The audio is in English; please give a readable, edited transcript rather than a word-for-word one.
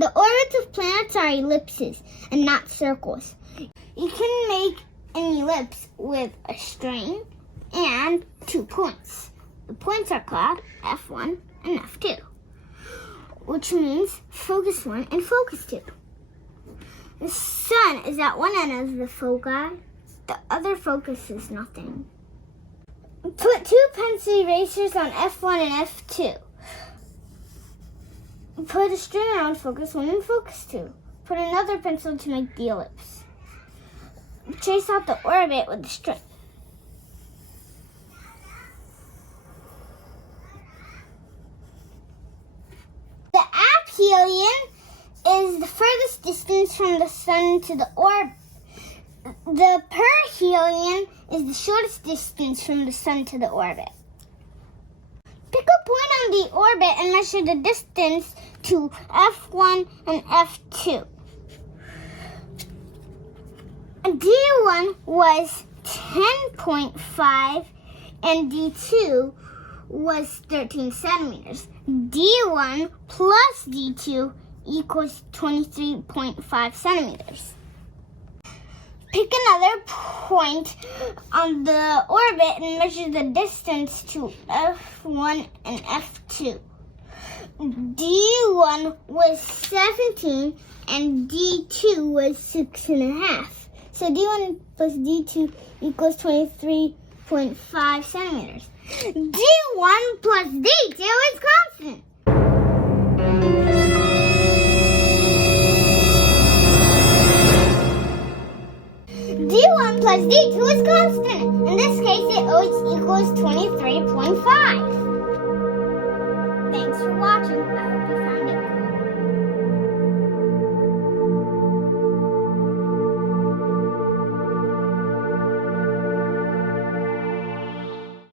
The orbits of planets are ellipses and not circles. You can make an ellipse with a string and 2 points. The points are called F1 and F2, which means focus 1 and focus 2. The sun is at one end of the foci. The other focus is nothing. Put 2 pencil erasers on F1 and F2. Put a string around focus 1 and focus 2. Put another pencil to make the ellipse. Trace out the orbit with the string. The aphelion is the furthest distance from the sun to the orbit. The perihelion is the shortest distance from the sun to the orbit. Pick a point on the orbit and measure the distance to F1 and F2. D1 was 10.5 and D2 was 13 centimeters. D1 plus D2 equals 23.5 centimeters. Pick another point on the orbit and measure the distance to F1 and F2. D1 was 17 and D2 was 6.5. So D1 plus D2 equals 23.5 centimeters. D1 plus D2 is constant.